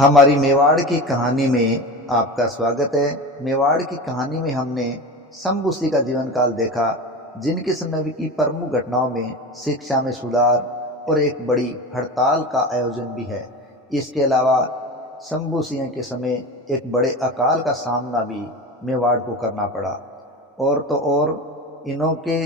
हमारी मेवाड़ की कहानी में आपका स्वागत है। मेवाड़ की कहानी में हमने शंभू सिंह का जीवन काल देखा, जिनके समय की प्रमुख घटनाओं में शिक्षा में सुधार और एक बड़ी हड़ताल का आयोजन भी है। इसके अलावा शंभू सिंह के समय एक बड़े अकाल का सामना भी मेवाड़ को करना पड़ा। और तो और इन्हों के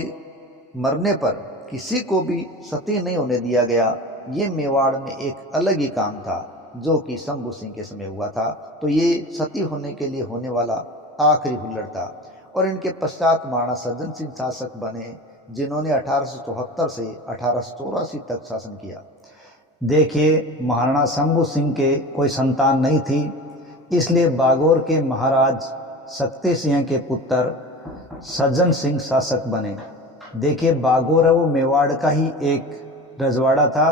मरने पर किसी को भी सती नहीं होने दिया गया। ये मेवाड़ में एक अलग ही काम था जो कि शंभू सिंह के समय हुआ था। तो ये सती होने के लिए होने वाला आखिरी हुल्लड़ था। और इनके पश्चात महाराणा सज्जन सिंह शासक बने, जिन्होंने 1874 से 1884 तक शासन किया। देखिए, महाराणा शंभू सिंह के कोई संतान नहीं थी, इसलिए बागौर के महाराज शक्ति सिंह के पुत्र सज्जन सिंह शासक बने। देखिए, बागौर है वो मेवाड़ का ही एक रजवाड़ा था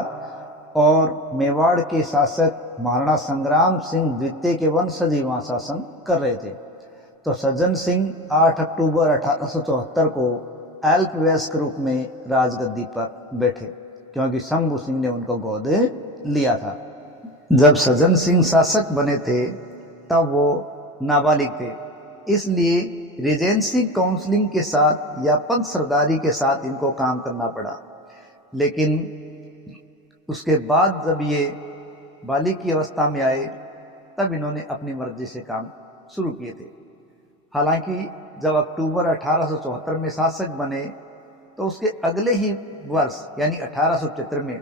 और मेवाड़ के शासक महाराणा संग्राम सिंह द्वितीय के वंशज ही वहाँ शासन कर रहे थे। तो सज्जन सिंह 8 अक्टूबर 1874 को अल्पवयस्क के रूप में राजगद्दी पर बैठे, क्योंकि शंभू सिंह ने उनको गोद लिया था। जब सज्जन सिंह शासक बने थे तब वो नाबालिग थे, इसलिए रीजेंसी काउंसिलिंग के साथ या पद सरदारी के साथ इनको काम करना पड़ा। लेकिन उसके बाद जब ये बालिग की अवस्था में आए तब इन्होंने अपनी मर्जी से काम शुरू किए थे। हालांकि जब अक्टूबर 1874 में शासक बने तो उसके अगले ही वर्ष यानी 1875 में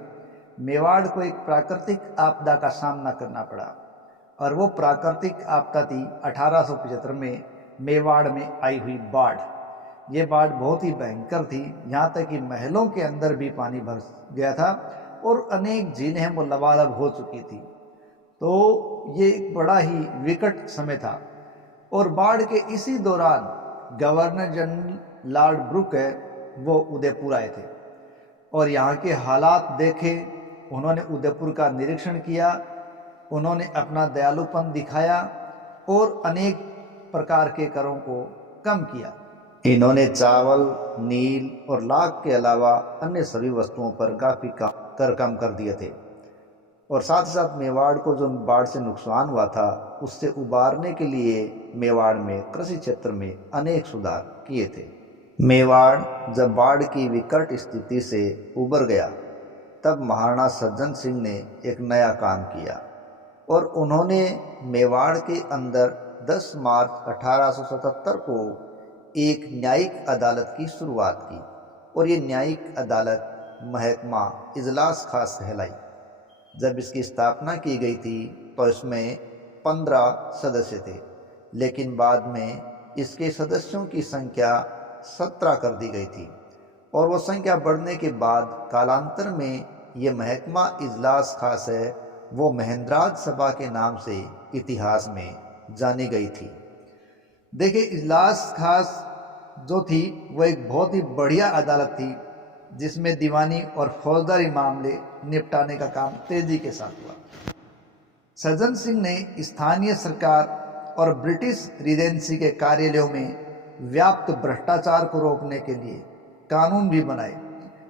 मेवाड़ को एक प्राकृतिक आपदा का सामना करना पड़ा। और वो प्राकृतिक आपदा थी 1875 में मेवाड़ में आई हुई बाढ़। ये बाढ़ बहुत ही भयंकर थी, यहाँ तक कि महलों के अंदर भी पानी भर गया था और अनेक झीलें वो लबालब हो चुकी थी। तो ये एक बड़ा ही विकट समय था। और बाढ़ के इसी दौरान गवर्नर जनरल लॉर्ड ब्रुक है वो उदयपुर आए थे और यहाँ के हालात देखे। उन्होंने उदयपुर का निरीक्षण किया, उन्होंने अपना दयालुपन दिखाया और अनेक प्रकार के करों को कम किया। इन्होंने चावल, नील और लाख के अलावा अन्य सभी वस्तुओं पर काफ़ी कर कम कर दिए थे। और साथ ही साथ मेवाड़ को जो बाढ़ से नुकसान हुआ था उससे उबारने के लिए मेवाड़ में कृषि क्षेत्र में अनेक सुधार किए थे। मेवाड़ जब बाढ़ की विकट स्थिति से उबर गया तब महाराणा सज्जन सिंह ने एक नया काम किया और उन्होंने मेवाड़ के अंदर 10 मार्च 1877 को एक न्यायिक अदालत की शुरुआत की। और ये न्यायिक अदालत महकमा इजलास खास कहलाई। जब इसकी स्थापना की गई थी तो इसमें 15 सदस्य थे, लेकिन बाद में इसके सदस्यों की संख्या 17 कर दी गई थी। और वो संख्या बढ़ने के बाद कालांतर में ये महकमा इजलास खास है वो महेंद्राज सभा के नाम से इतिहास में जानी गई थी। देखिए, इजलास खास जो थी वो एक बहुत ही बढ़िया अदालत थी जिसमें दीवानी और फौजदारी मामले निपटाने का काम तेजी के साथ हुआ। सज्जन सिंह ने स्थानीय सरकार और ब्रिटिश रीजेंसी के कार्यालयों में व्याप्त भ्रष्टाचार को रोकने के लिए कानून भी बनाए।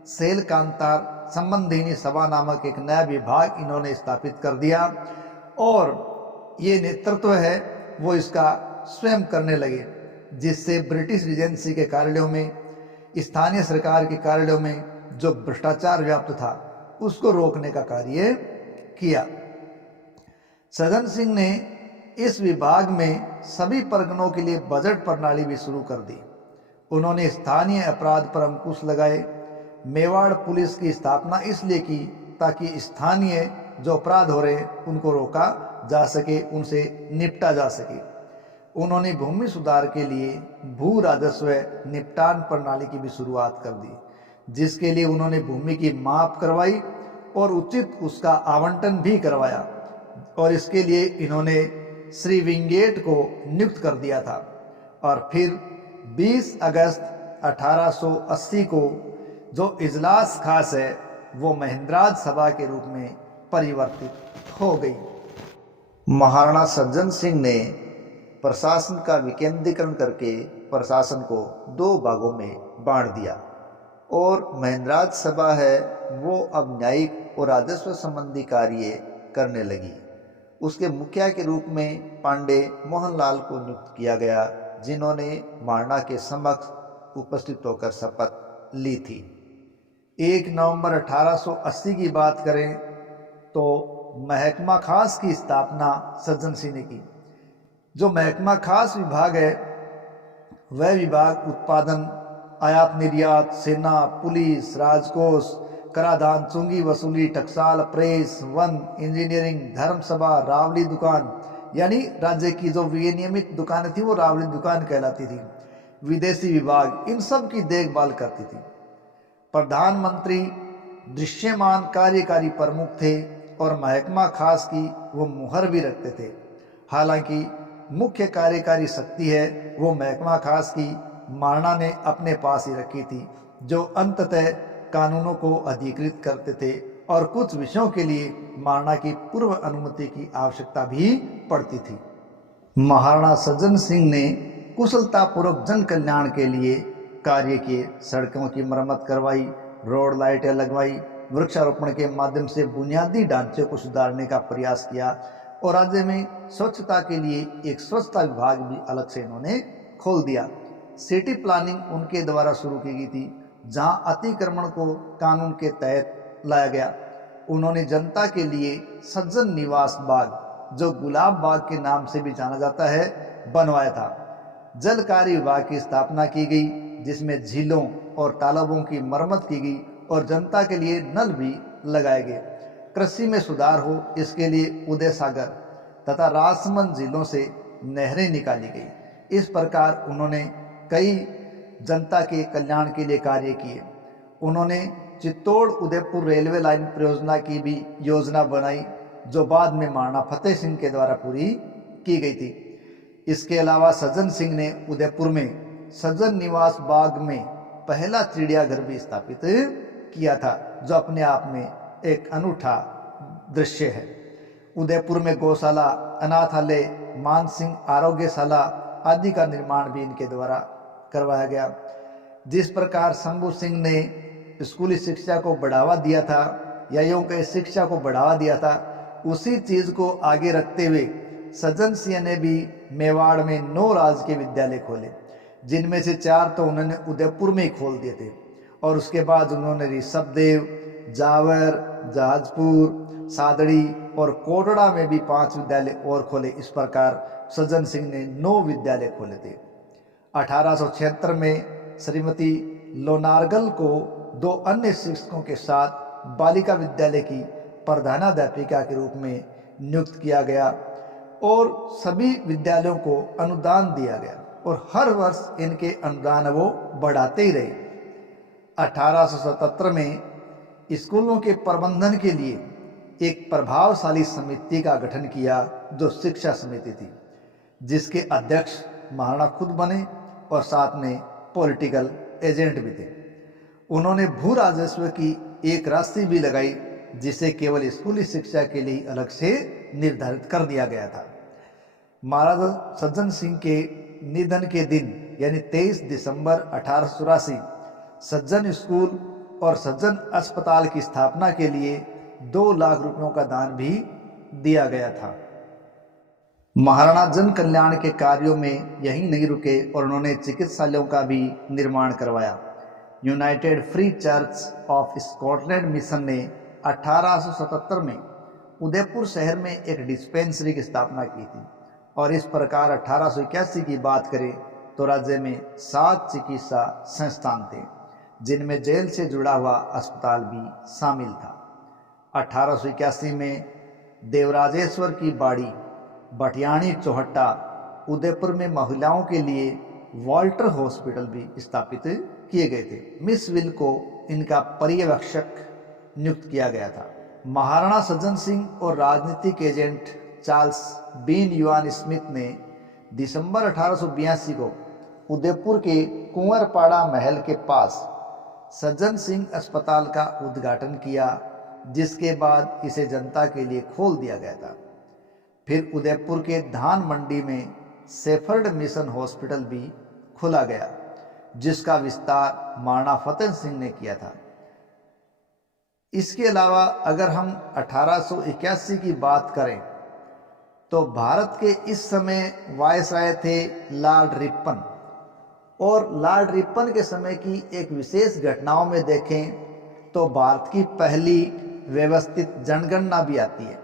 सेल कांतार संबंधिनी सभा नामक एक नया विभाग इन्होंने स्थापित कर दिया और ये नेतृत्व है वो इसका स्वयं करने लगे, जिससे ब्रिटिश रीजेंसी के कार्यालयों में, स्थानीय सरकार के कार्यालयों में जो भ्रष्टाचार व्याप्त था उसको रोकने का कार्य किया। सज्जन सिंह ने इस विभाग में सभी परगनों के लिए बजट प्रणाली भी शुरू कर दी। उन्होंने स्थानीय अपराध पर अंकुश लगाए। मेवाड़ पुलिस की स्थापना इसलिए की ताकि स्थानीय जो अपराध हो रहे उनको रोका जा सके, उनसे निपटा जा सके। उन्होंने भूमि सुधार के लिए भू राजस्व निपटान प्रणाली की भी शुरुआत कर दी, जिसके लिए उन्होंने भूमि की माप करवाई और उचित उसका आवंटन भी करवाया। और इसके लिए इन्होंने श्री विंगेट को नियुक्त कर दिया था। और फिर 20 अगस्त 1880 को जो इजलास खास है वो महेंद्राज सभा के रूप में परिवर्तित हो गई। महाराणा सज्जन सिंह ने प्रशासन का विकेंद्रीकरण करके प्रशासन को 2 भागों में बांट दिया और महेंद्राज सभा है वो अब न्यायिक और राजस्व संबंधी कार्य करने लगी। उसके मुखिया के रूप में पांडे मोहनलाल को नियुक्त किया गया, जिन्होंने महाराणा के समक्ष उपस्थित होकर शपथ ली थी। 1 नवंबर 1880 की बात करें तो महकमा खास की स्थापना सज्जन सिंह ने की। जो महकमा खास विभाग है वह विभाग उत्पादन, आयात निर्यात, सेना, पुलिस, राजकोष, कराधान, चुंगी वसूली, टकसाल, प्रेस, वन, इंजीनियरिंग, धर्म सभा, रावली दुकान, यानी राज्य की जो विनियमित दुकानें थी वो रावली दुकान कहलाती थी, विदेशी विभाग, इन सब की देखभाल करती थी। प्रधानमंत्री दृश्यमान कार्यकारी प्रमुख थे और महकमा खास की वो मुहर भी रखते थे। हालांकि मुख्य कार्यकारी शक्ति है वो महकमा खास की महाराणा ने अपने पास ही रखी थी, जो अंततः कानूनों को अधिकृत करते थे और कुछ विषयों के लिए महाराणा की पूर्व अनुमति की आवश्यकता भी पड़ती थी। महाराणा सज्जन सिंह ने कुशलतापूर्वक जन कल्याण के लिए कार्य किए, सड़कों की मरम्मत करवाई, रोड लाइटें लगवाई, वृक्षारोपण के माध्यम से बुनियादी ढांचे को सुधारने का प्रयास किया और राज्य में स्वच्छता के लिए एक स्वच्छता विभाग भी अलग से इन्होंने खोल दिया। सिटी प्लानिंग उनके द्वारा शुरू की गई थी, जहां अतिक्रमण को कानून के तहत लाया गया। उन्होंने जनता के लिए सज्जन निवास बाग, जो गुलाब बाग के नाम से भी जाना जाता है, बनवाया था। जल कार्य विभाग की स्थापना की गई, जिसमें झीलों और तालाबों की मरम्मत की गई और जनता के लिए नल भी लगाए गए। कृषि में सुधार हो, इसके लिए उदय सागर तथा राजसमंद जिलों से नहरें निकाली गई। इस प्रकार उन्होंने कई जनता के कल्याण के लिए कार्य किए। उन्होंने चित्तौड़ उदयपुर रेलवे लाइन परियोजना की भी योजना बनाई, जो बाद में महाराणा फतेह सिंह के द्वारा पूरी की गई थी। इसके अलावा सज्जन सिंह ने उदयपुर में सज्जन निवास बाग में पहला चिड़ियाघर भी स्थापित किया था, जो अपने आप में एक अनूठा दृश्य है। उदयपुर में गौशाला, अनाथालय, मानसिंह आरोग्यशाला आदि का निर्माण भी इनके द्वारा करवाया गया। जिस प्रकार शंभू सिंह ने स्कूली शिक्षा को बढ़ावा दिया था, या यूं कहे शिक्षा को बढ़ावा दिया था, उसी चीज को आगे रखते हुए सज्जन सिंह ने भी मेवाड़ में 9 राजकीय विद्यालय खोले, जिनमें से 4 तो उन्होंने उदयपुर में ही खोल दिए थे और उसके बाद उन्होंने ऋषभदेव, जावर, जहाजपुर, सादड़ी और कोटड़ा में भी 5 विद्यालय और खोले। इस प्रकार सज्जन सिंह ने 9 विद्यालय खोले थे। 1876 में श्रीमती लोनारगल को 2 अन्य शिक्षकों के साथ बालिका विद्यालय की प्रधानाध्यापिका के रूप में नियुक्त किया गया और सभी विद्यालयों को अनुदान दिया गया और हर वर्ष इनके अनुदान वो बढ़ाते ही रहे। 1877 में स्कूलों के प्रबंधन के लिए एक प्रभावशाली समिति का गठन किया, जो शिक्षा समिति थी, जिसके अध्यक्ष महाराणा खुद बने और साथ में पॉलिटिकल एजेंट भी थे। उन्होंने भू राजस्व की एक राशि भी लगाई, जिसे केवल स्कूली शिक्षा के लिए अलग से निर्धारित कर दिया गया था। महाराजा सज्जन सिंह के निधन के दिन यानी 23 दिसंबर 1884 सज्जन स्कूल और सज्जन अस्पताल की स्थापना के लिए 2 लाख रुपयों का दान भी दिया गया था। महाराणा जन कल्याण के कार्यों में यही नहीं रुके और उन्होंने चिकित्सालयों का भी निर्माण करवाया। United free church of Scotland mission ने 1877 में उदयपुर शहर में एक डिस्पेंसरी की स्थापना की थी और इस प्रकार 1881 की बात करें तो राज्य में 7 चिकित्सा संस्थान थे, जिनमें जेल से जुड़ा हुआ अस्पताल भी शामिल था। 1881 में देवराजेश्वर की बाड़ी, बटियाणी चौहट्टा, उदयपुर में महिलाओं के लिए वॉल्टर हॉस्पिटल भी स्थापित किए गए थे। मिस विल को इनका पर्यवेक्षक नियुक्त किया गया था। महाराणा सज्जन सिंह और राजनीतिक agent Charles Bean Euan Smith ने दिसंबर 1882 को उदयपुर के कुंवरपाड़ा महल के पास सज्जन सिंह अस्पताल का उद्घाटन किया, जिसके बाद इसे जनता के लिए खोल दिया गया था। फिर उदयपुर के धान मंडी में सेफर्ड मिशन हॉस्पिटल भी खोला गया, जिसका विस्तार महाराणा फतेह सिंह ने किया था। इसके अलावा अगर हम 1881 की बात करें तो भारत के इस समय वायसराय थे लॉर्ड रिपन। और लॉर्ड रिपन के समय की एक विशेष घटनाओं में देखें तो भारत की पहली व्यवस्थित जनगणना भी आती है।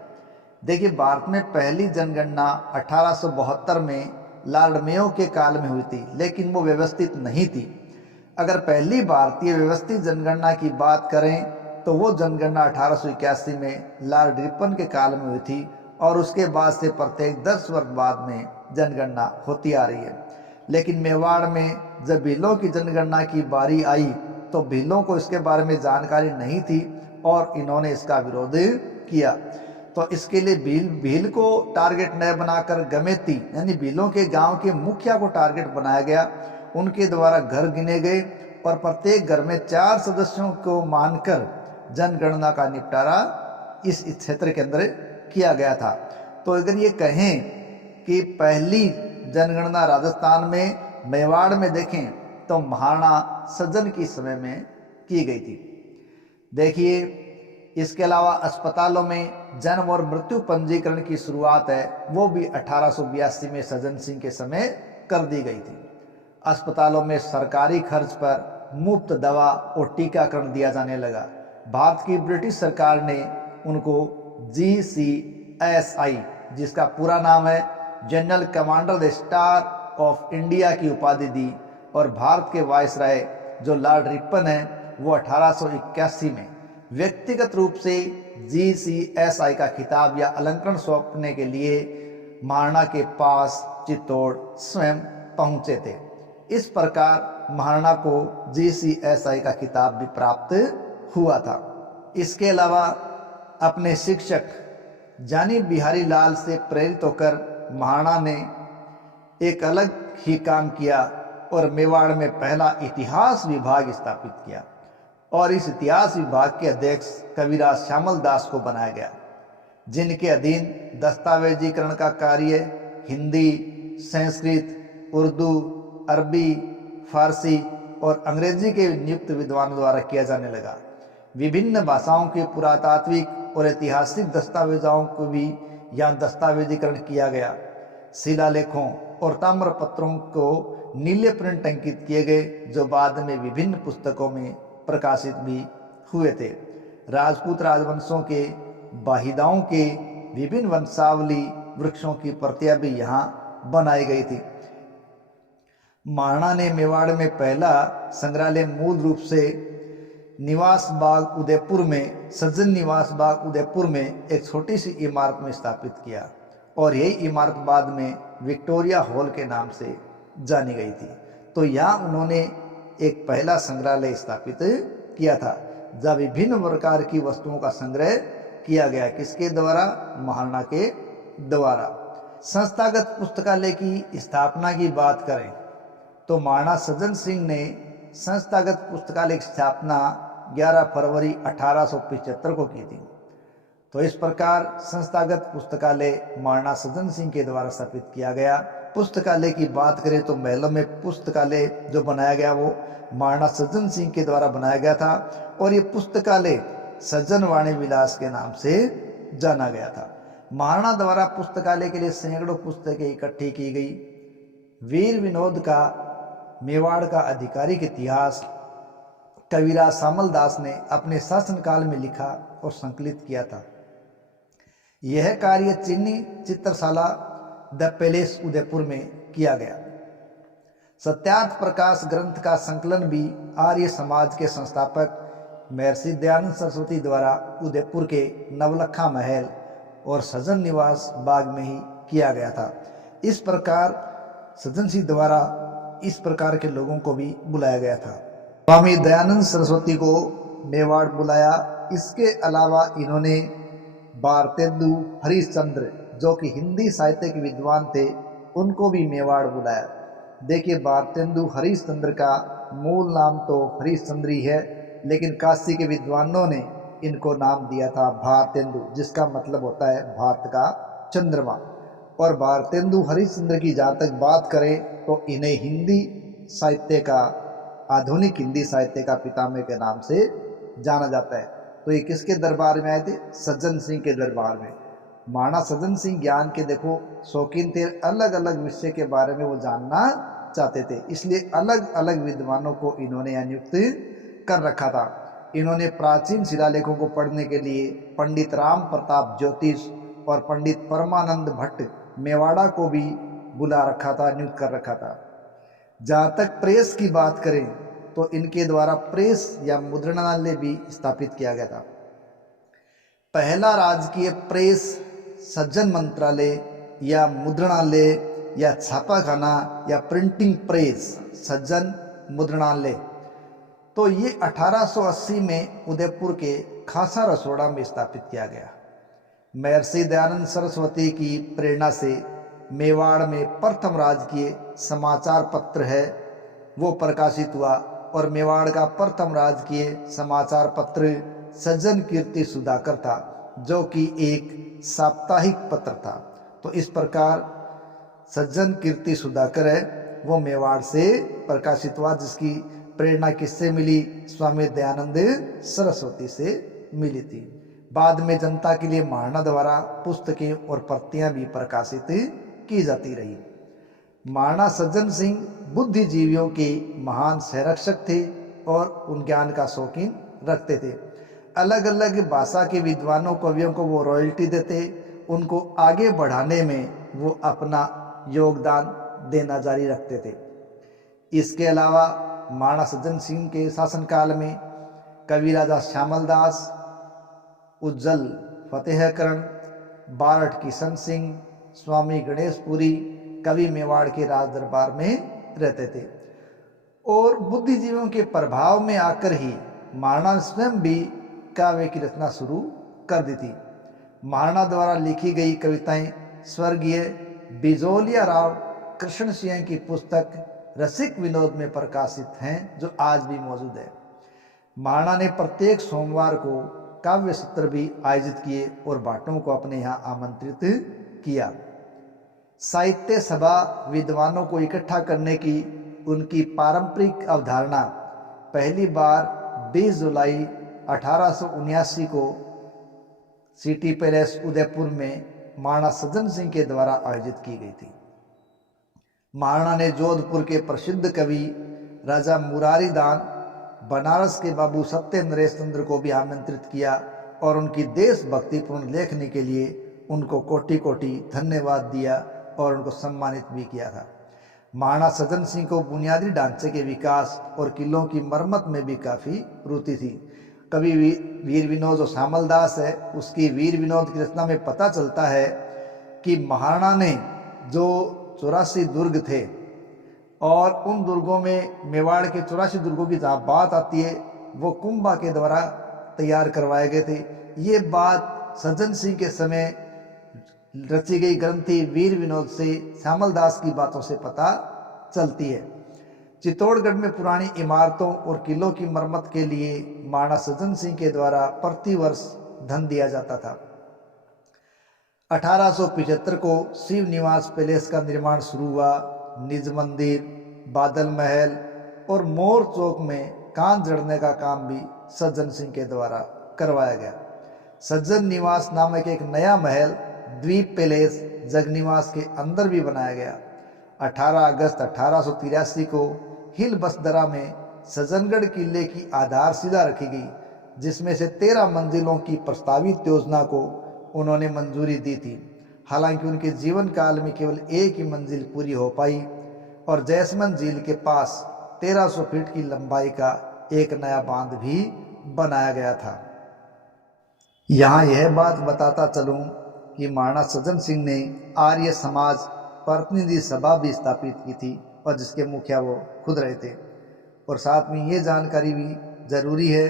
देखिए, भारत में पहली जनगणना 1872 में लॉर्ड मेयो के काल में हुई थी, लेकिन वो व्यवस्थित नहीं थी। अगर पहली भारतीय व्यवस्थित जनगणना की बात करें तो वो जनगणना 1881 में लॉर्ड रिपन के काल में हुई थी, और उसके बाद से प्रत्येक 10 वर्ष बाद में जनगणना होती आ रही है। लेकिन मेवाड़ में जब भीलों की जनगणना की बारी आई तो भीलों को इसके बारे में जानकारी नहीं थी और इन्होंने इसका विरोध किया। तो इसके लिए भील को टारगेट न बनाकर गमेती यानी भीलों के गांव के मुखिया को टारगेट बनाया गया। उनके द्वारा घर गिने गए और प्रत्येक घर में 4 सदस्यों को मानकर जनगणना का निपटारा इस क्षेत्र के अंदर किया गया था। तो अगर ये कहें कि पहली जनगणना राजस्थान में मेवाड़ में देखें तो महाराणा सज्जन के समय में की गई थी। देखिए, इसके अलावा अस्पतालों में जन्म और मृत्यु पंजीकरण की शुरुआत है, वो भी 1882 में सज्जन सिंह के समय कर दी गई थी। अस्पतालों में सरकारी खर्च पर मुफ्त दवा और टीकाकरण दिया जाने लगा। भारत की ब्रिटिश सरकार ने उनको GCSI, जिसका पूरा नाम है general commander the star of India की उपाधि दी, और भारत के वायसराय जो लॉर्ड रिपन है वो 1881 में व्यक्तिगत रूप से GCSI का खिताब या अलंकरण सौंपने के लिए महाराणा के पास चित्तौड़ स्वयं पहुंचे थे। इस प्रकार महाराणा को GCSI का खिताब भी प्राप्त हुआ था। इसके अलावा अपने शिक्षक जानी बिहारी लाल से प्रेरित होकर महाराणा ने एक अलग ही काम किया और मेवाड़ में पहला इतिहास विभाग स्थापित किया, और इस इतिहास विभाग के अध्यक्ष कविराज श्यामल दास को बनाया गया, जिनके अधीन दस्तावेजीकरण का कार्य हिंदी, संस्कृत, उर्दू, अरबी, फारसी और अंग्रेजी के नियुक्त विद्वानों द्वारा किया जाने लगा। विभिन्न भाषाओं के पुरातात्विक और ऐतिहासिक दस्तावेजों को भी यहाँ दस्तावेजीकरण किया गया। शिलालेखों और ताम्रपत्रों को नीले प्रिंट अंकित किए गए, जो बाद में विभिन्न पुस्तकों में प्रकाशित भी हुए थे। राजपूत राजवंशों के बाहिदाओं के विभिन्न वंशावली वृक्षों की प्रतियां भी यहाँ बनाई गई थी। महाराणा ने मेवाड़ में पहला संग्रहालय मूल रूप से निवास बाग उदयपुर में, सज्जन निवास बाग उदयपुर में एक छोटी सी इमारत में स्थापित किया, और यही इमारत बाद में विक्टोरिया हॉल के नाम से जानी गई थी। तो यहाँ उन्होंने एक पहला संग्रहालय स्थापित किया था, जहाँ विभिन्न प्रकार की वस्तुओं का संग्रह किया गया। किसके द्वारा? महाराणा के द्वारा। संस्थागत पुस्तकालय की स्थापना की बात करें तो महाराणा सज्जन सिंह ने संस्थागत पुस्तकालय की स्थापना 11 फरवरी 1875 को की थी। तो इस प्रकार संस्थागत पुस्तकालय महाराणा सज्जन सिंह के द्वारा स्थापित किया गया। पुस्तकालय की बात करें तो महलों में पुस्तकालय जो बनाया गया वो महाराणा सज्जन सिंह के द्वारा बनाया गया था, और ये पुस्तकालय सज्जन वाणी विलास के नाम से जाना गया था। महाराणा द्वारा पुस्तकालय के लिए सैकड़ों पुस्तकें इकट्ठी की गई। वीर विनोद का मेवाड़ का आधिकारिक इतिहास कविराज श्यामल दास ने अपने शासनकाल में लिखा और संकलित किया था। यह कार्य चीनी चित्रशाला द पैलेस उदयपुर में किया गया। सत्यार्थ प्रकाश ग्रंथ का संकलन भी आर्य समाज के संस्थापक महर्षि दयानंद सरस्वती द्वारा उदयपुर के नवलखा महल और सज्जन निवास बाग में ही किया गया था। इस प्रकार सज्जन सिंह द्वारा इस प्रकार के लोगों को भी बुलाया गया था। स्वामी दयानंद सरस्वती को मेवाड़ बुलाया। इसके अलावा इन्होंने भारतेंदु हरिश्चंद्र जो कि हिंदी साहित्य के विद्वान थे उनको भी मेवाड़ बुलाया। देखिए, भारतेंदु हरिश्चंद्र का मूल नाम तो हरिश्चंद्र ही है, लेकिन काशी के विद्वानों ने इनको नाम दिया था भारतेंदु, जिसका मतलब होता है भारत का चंद्रमा। और भारतेंदु हरिश्चंद्र की जहाँ तक बात करें तो इन्हें हिंदी साहित्य का, आधुनिक हिंदी साहित्य का पितामह के नाम से जाना जाता है। तो ये किसके दरबार में आए थे? सज्जन सिंह के दरबार में। महाराणा सज्जन सिंह ज्ञान के देखो शौकीन थे, अलग अलग विषय के बारे में वो जानना चाहते थे, इसलिए अलग अलग विद्वानों को इन्होंने यहाँ नियुक्त कर रखा था। इन्होंने प्राचीन शिलालेखों को पढ़ने के लिए पंडित राम प्रताप ज्योतिष और पंडित परमानंद भट्ट मेवाड़ा को भी बुला रखा था, नियुक्त कर रखा था। जहाँ तक प्रेस की बात करें तो इनके द्वारा प्रेस या मुद्रणालय भी स्थापित किया गया था। पहला राजकीय प्रेस सज्जन मंत्रालय या मुद्रणालय या छापाखाना या प्रिंटिंग प्रेस सज्जन मुद्रणालय, तो ये 1880 में उदयपुर के खासा रसोड़ा में स्थापित किया गया। महर्षि दयानंद सरस्वती की प्रेरणा से मेवाड़ में प्रथम राजकीय समाचार पत्र है वो प्रकाशित हुआ और मेवाड़ का प्रथम राजकीय समाचार पत्र सज्जन कीर्ति सुधाकर था, जो कि एक साप्ताहिक पत्र था। तो इस प्रकार सज्जन कीर्ति सुधाकर है वो मेवाड़ से प्रकाशित हुआ, जिसकी प्रेरणा किससे मिली? स्वामी दयानंद सरस्वती से मिली थी। बाद में जनता के लिए महाराणा द्वारा पुस्तकें और प्रतियां भी प्रकाशित की जाती रही। महाराणा सज्जन सिंह बुद्धिजीवियों के महान संरक्षक थे और उन ज्ञान का शौकीन रखते थे। अलग अलग भाषा के विद्वानों कवियों को वो रॉयल्टी देते, उनको आगे बढ़ाने में वो अपना योगदान देना जारी रखते थे। इसके अलावा महाराणा सज्जन सिंह के शासनकाल में कवि राजा श्यामल दास, उज्जल फतेहकरण, बारठ किशन सिंह, स्वामी गणेशपुरी कवि मेवाड़ के राज दरबार में रहते थे और बुद्धिजीवियों के प्रभाव में आकर ही महाराणा स्वयं भी काव्य की रचना शुरू कर दी थी। महाराणा द्वारा लिखी गई कविताएं स्वर्गीय बिजोलिया राव कृष्ण सिंह की पुस्तक रसिक विनोद में प्रकाशित हैं, जो आज भी मौजूद है। महाराणा ने प्रत्येक सोमवार को काव्य सत्र भी आयोजित किए और भाटों को अपने यहाँ आमंत्रित किया। साहित्य सभा विद्वानों को इकट्ठा करने की उनकी पारंपरिक अवधारणा पहली बार 20 जुलाई 1879 को सिटी पैलेस उदयपुर में महाराणा सज्जन सिंह के द्वारा आयोजित की गई थी। महाराणा ने जोधपुर के प्रसिद्ध कवि राजा मुरारी दान, बनारस के बाबू सत्य नरेश चंद्र को भी आमंत्रित किया और उनकी देशभक्तिपूर्ण लेखनी के लिए उनको कोटि कोटि धन्यवाद दिया और उनको सम्मानित भी किया था। महाराणा सज्जन सिंह को बुनियादी ढांचे के विकास और किलों की मरम्मत में भी काफ़ी रुचि थी। कवि वीर विनोद जो श्यामल दास है, उसकी वीर विनोद की रचना में पता चलता है कि महाराणा ने जो 84 दुर्ग थे और उन दुर्गों में मेवाड़ के 84 दुर्गों की जहाँ बात आती है वो कुंभा के द्वारा तैयार करवाए गए थे। ये बात सज्जन सिंह के समय रची गई ग्रंथि वीर विनोद से श्यामल दास की बातों से पता चलती है। चित्तौड़गढ़ में पुरानी इमारतों और किलों की मरम्मत के लिए महाराणा सज्जन सिंह के द्वारा प्रतिवर्ष धन दिया जाता था। 1875 को शिव निवास पैलेस का निर्माण शुरू हुआ। निज मंदिर, बादल महल और मोर चौक में कांच जड़ने का काम भी सज्जन सिंह के द्वारा करवाया गया। सज्जन निवास नामक एक नया महल द्वीप पैलेस जगनिवास के अंदर भी बनाया गया। 18 अगस्त 1883 को हिल बसदरा में सज्जनगढ़ किले की आधारशिला रखी गई, जिसमें से 13 मंजिलों की प्रस्तावित योजना को उन्होंने मंजूरी दी थी। हालांकि उनके जीवन काल में केवल एक ही मंजिल पूरी हो पाई और जैसमंद झील के पास 1300 फीट की लंबाई का एक नया बांध भी बनाया गया था। यहाँ यह बात बताता चलूँ कि महाराणा सज्जन सिंह ने आर्य समाज प्रतिनिधि सभा भी स्थापित की थी और जिसके मुखिया वो खुद रहे थे। और साथ में ये जानकारी भी जरूरी है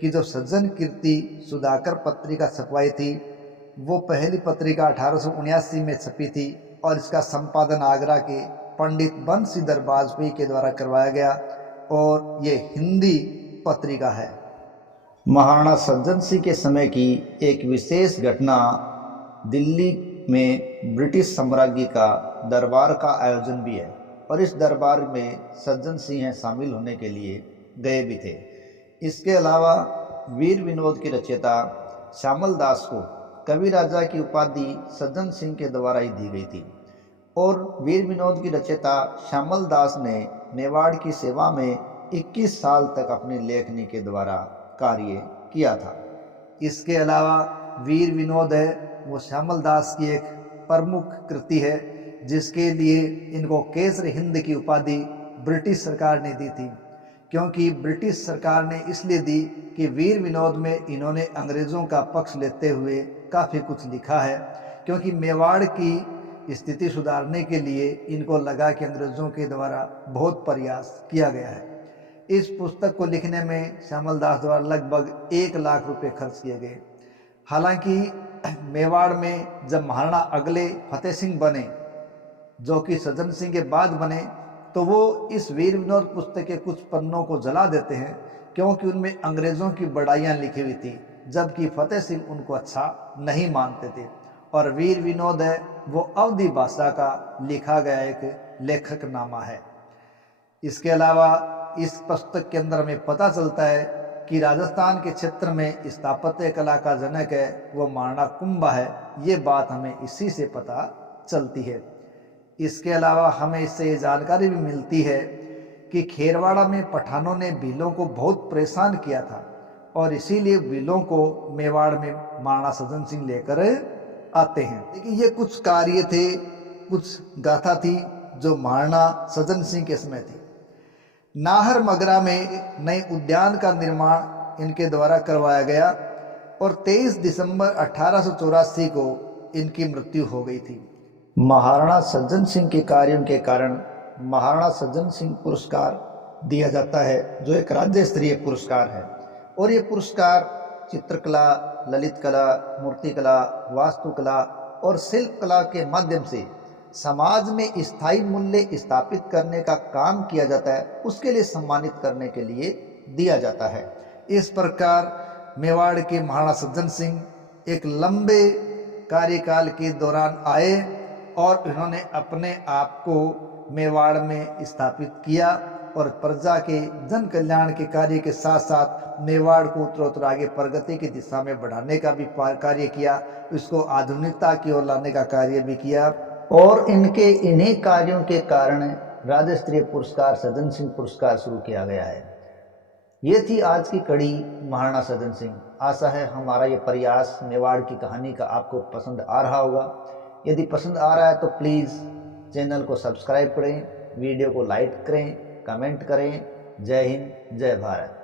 कि जो सज्जन कीर्ति सुधाकर पत्रिका छपवाई थी वो पहली पत्रिका 1879 में छपी थी और इसका संपादन आगरा के पंडित बंशीधर वाजपेयी के द्वारा करवाया गया और ये हिंदी पत्रिका है। महाराणा सज्जन सिंह के समय की एक विशेष घटना दिल्ली में ब्रिटिश साम्राज्य का दरबार का आयोजन भी है और इस दरबार में सज्जन सिंह शामिल होने के लिए गए भी थे। इसके अलावा वीर विनोद के रचयिता श्यामल दास को कवि राजा की उपाधि सज्जन सिंह के द्वारा ही दी गई थी और वीर विनोद की रचयिता श्यामल दास ने मेवाड़ की सेवा में 21 साल तक अपनी लेखनी के द्वारा कार्य किया था। इसके अलावा वीर विनोद है वो श्यामल दास की एक प्रमुख कृति है जिसके लिए इनको केसर हिंद की उपाधि ब्रिटिश सरकार ने दी थी, क्योंकि ब्रिटिश सरकार ने इसलिए दी कि वीर विनोद में इन्होंने अंग्रेज़ों का पक्ष लेते हुए काफ़ी कुछ लिखा है, क्योंकि मेवाड़ की स्थिति सुधारने के लिए इनको लगा कि अंग्रेज़ों के द्वारा बहुत प्रयास किया गया है। इस पुस्तक को लिखने में श्यामल दास द्वारा लगभग 1 लाख रुपए खर्च किए गए। हालांकि मेवाड़ में जब महाराणा अगले फतेह सिंह बने, जो कि सज्जन सिंह के बाद बने, तो वो इस वीर विनोद पुस्तक के कुछ पन्नों को जला देते हैं, क्योंकि उनमें अंग्रेज़ों की बड़ाइयाँ लिखी हुई थी, जबकि फतेह सिंह उनको अच्छा नहीं मानते थे। और वीर विनोद है वो अवधी भाषा का लिखा गया एक लेखक नामा है। इसके अलावा इस पुस्तक के अंदर हमें पता चलता है कि राजस्थान के क्षेत्र में स्थापत्य कला का जनक है वो महाराणा कुंभा है। ये बात हमें इसी से पता चलती है। इसके अलावा हमें इससे ये जानकारी भी मिलती है कि खेरवाड़ा में पठानों ने भीलों को बहुत परेशान किया था और इसीलिए भीलों को मेवाड़ में महाराणा सज्जन सिंह लेकर आते हैं। लेकिन ये कुछ कार्य थे, कुछ गाथा थी जो महाराणा सज्जन सिंह के समय थी। नाहर मगरा में नए उद्यान का निर्माण इनके द्वारा करवाया गया और 23 दिसंबर 1884 को इनकी मृत्यु हो गई थी। महाराणा सज्जन सिंह के कार्यों के कारण महाराणा सज्जन सिंह पुरस्कार दिया जाता है, जो एक राज्य स्तरीय पुरस्कार है। और ये पुरस्कार चित्रकला, ललित कला, मूर्तिकला, वास्तुकला और शिल्प कला के माध्यम से समाज में स्थायी मूल्य स्थापित करने का काम किया जाता है, उसके लिए सम्मानित करने के लिए दिया जाता है। इस प्रकार मेवाड़ के महाराणा सज्जन सिंह एक लंबे कार्यकाल के दौरान आए और इन्होंने अपने आप को मेवाड़ में स्थापित किया और प्रजा के जन कल्याण के कार्य के साथ साथ मेवाड़ को उत्तरोत्तर आगे प्रगति की दिशा में बढ़ाने का भी कार्य किया, इसको आधुनिकता की ओर लाने का कार्य भी किया। और इनके इन्हीं कार्यों के कारण राज्य स्तरीय पुरस्कार सज्जन सिंह पुरस्कार शुरू किया गया है। ये थी आज की कड़ी महाराणा सज्जन सिंह। आशा है हमारा ये प्रयास मेवाड़ की कहानी का आपको पसंद आ रहा होगा। यदि पसंद आ रहा है तो प्लीज़ चैनल को सब्सक्राइब करें, वीडियो को लाइक करें, कमेंट करें। जय हिंद, जय भारत।